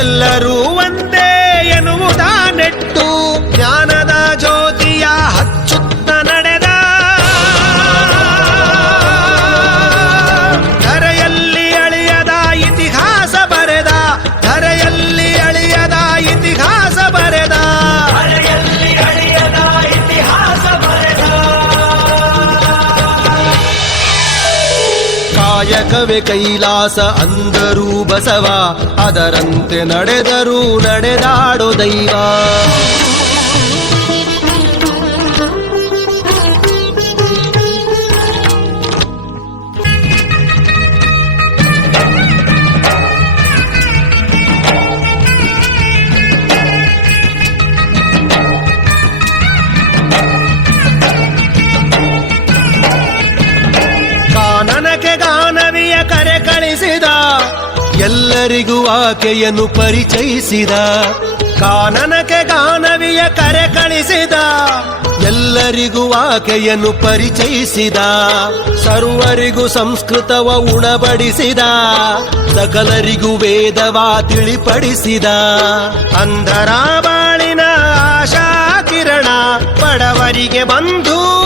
செல்ல ಕಾಯಕವೇ ಕೈಲಾಸ ಅಂದರೂ ಬಸವ ಅದರಂತೆ ನಡೆದರೂ ನಡೆದಾಡೋ ದೈವ. ಕಳಿಸಿದ ಎಲ್ಲರಿಗೂ ಆಕೆಯನ್ನು ಪರಿಚಯಿಸಿದ, ಕಾನನಕ್ಕೆ ಗಾನವಿಯ ಕರೆ ಕಳಿಸಿದ, ಎಲ್ಲರಿಗೂ ಆಕೆಯನ್ನು ಪರಿಚಯಿಸಿದ, ಸರ್ವರಿಗೂ ಸಂಸ್ಕೃತವ ಉಣಬಡಿಸಿದ, ಸಕಲರಿಗೂ ವೇದವ ತಿಳಿಪಡಿಸಿದ. ಅಂಧರ ಬಾಳಿನ ಆಶಾ ಕಿರಣ ಬಡವರಿಗೆ ಬಂಧು